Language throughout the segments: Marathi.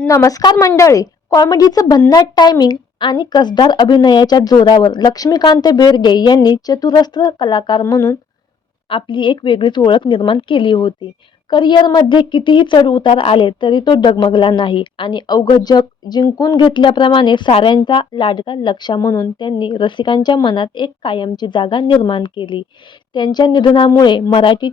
नमस्कार मंडळी. कॉमेडीचं भन्नाट टायमिंग आणि कसदार अभिनयाच्या जोरावर लक्ष्मीकांत बेर्डे यांनी चतुरस्र कलाकार म्हणून आपली एक वेगळीच ओळख निर्माण केली होती. करिअरमध्ये कितीही चढ-उतार आले तरी तो डगमगला नाही आणि अवघं जग जिंकून घेतल्याप्रमाणे साऱ्यांचा लाडका लक्ष्या म्हणून त्यांनी रसिकांच्या मनात एक कायमची जागा निर्माण केली. त्यांच्या निधनामुळे मराठी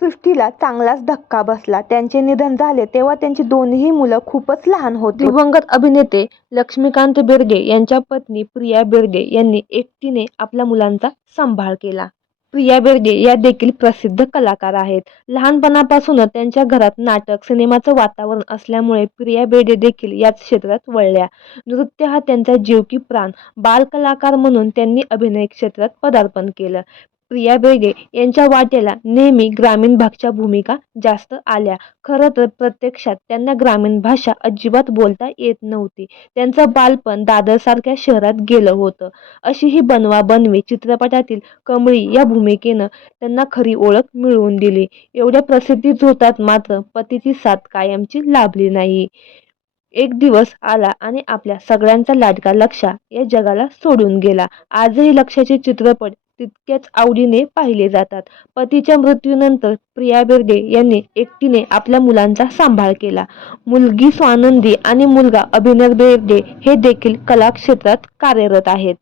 सृष्टीला चांगलाच धक्का बसला. त्यांचे निधन झाले तेव्हा त्यांची दोन्ही मुलं खूपच लहान होती. दिवंगत अभिनेते लक्ष्मीकांत बेर्डे यांच्या पत्नी प्रिया बेर्डे यांनी एकटीने आपल्या मुलांचा सांभाळ केला. प्रिया बेर्डे या देखील प्रसिद्ध कलाकार आहेत. लहानपणापासूनच त्यांच्या घरात नाटक, सिनेमाचं वातावरण असल्यामुळे प्रिया बेर्डे देखील याच क्षेत्रात वळल्या. नृत्य हा त्यांचा जीव की प्राण. बालकलाकार म्हणून त्यांनी अभिनय क्षेत्रात पदार्पण केलं. प्रिया बेर्डे यांच्या वाट्याला नेहमी ग्रामीण भागच्या भूमिका जास्त आल्या. खरं तर प्रत्यक्षात त्यांना ग्रामीण भाषा अजिबात बोलता येत नव्हती. त्यांचं बालपण दादरसारख्या शहरात गेलं होतं. अशी ही बनवा-बनवी चित्रपटातील कमळी या भूमिकेनं त्यांना खरी ओळख मिळवून दिली. एवढ्या प्रसिद्धीझोतात मात्र पतीची साथ कायमची लाभली नाही. एक दिवस आला आणि आपल्या सगळ्यांचा लाडका लक्ष्या या जगाला सोडून गेला. आजही लक्ष्याचे चित्रपट तितक्याच आवडीने पाहिले जातात. पतीच्या मृत्यूनंतर प्रिया बेर्डे यांनी एकटीने आपल्या मुलांचा सांभाळ केला. मुलगी स्वानंदी आणि मुलगा अभिनव बेर्डे हे देखील कला क्षेत्रात कार्यरत आहेत.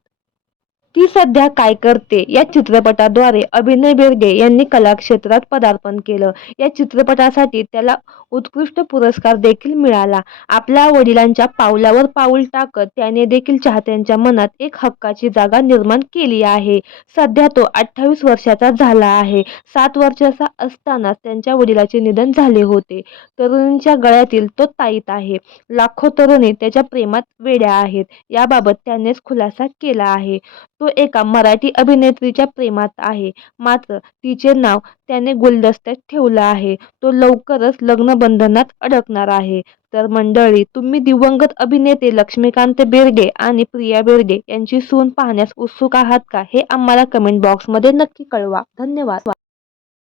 ती सध्या काय करते या चित्रपटाद्वारे अभिनव बेर्डे यांनी कलाक्षेत्रात पदार्पण केलं. या चित्रपटासाठी त्याला उत्कृष्ट पुरस्कार देखील मिळाला. आपल्या वडिलांच्या पावलावर पाऊल टाकत त्याने देखील चाहत्यांच्या मनात एक हक्काची जागा निर्माण केली आहे. सध्या तो 28 वर्षाचा झाला आहे. 7 वर्षाचा असतानाच त्यांच्या वडिलांचे निधन झाले होते. तरुणींच्या गळ्यातील तो ताईत आहे. लाखो तरुणी त्याच्या प्रेमात वेड्या आहेत याबाबत त्यानेच खुलासा केला आहे. तो एका मराठी अभिनेत्रीच्या प्रेमात आहे. मात्र तिचे नाव त्याने गुलदस्त्यात ठेवलं आहे. तो लवकरच लग्नबंधनात अडकणार आहे. तर मंडळी, तुम्ही दिवंगत अभिनेते लक्ष्मीकांत बेर्डे आणि प्रिया बेर्डे यांची सून पाहण्यास उत्सुक आहात का? हे आम्हाला कमेंट बॉक्समध्ये नक्की कळवा. धन्यवाद.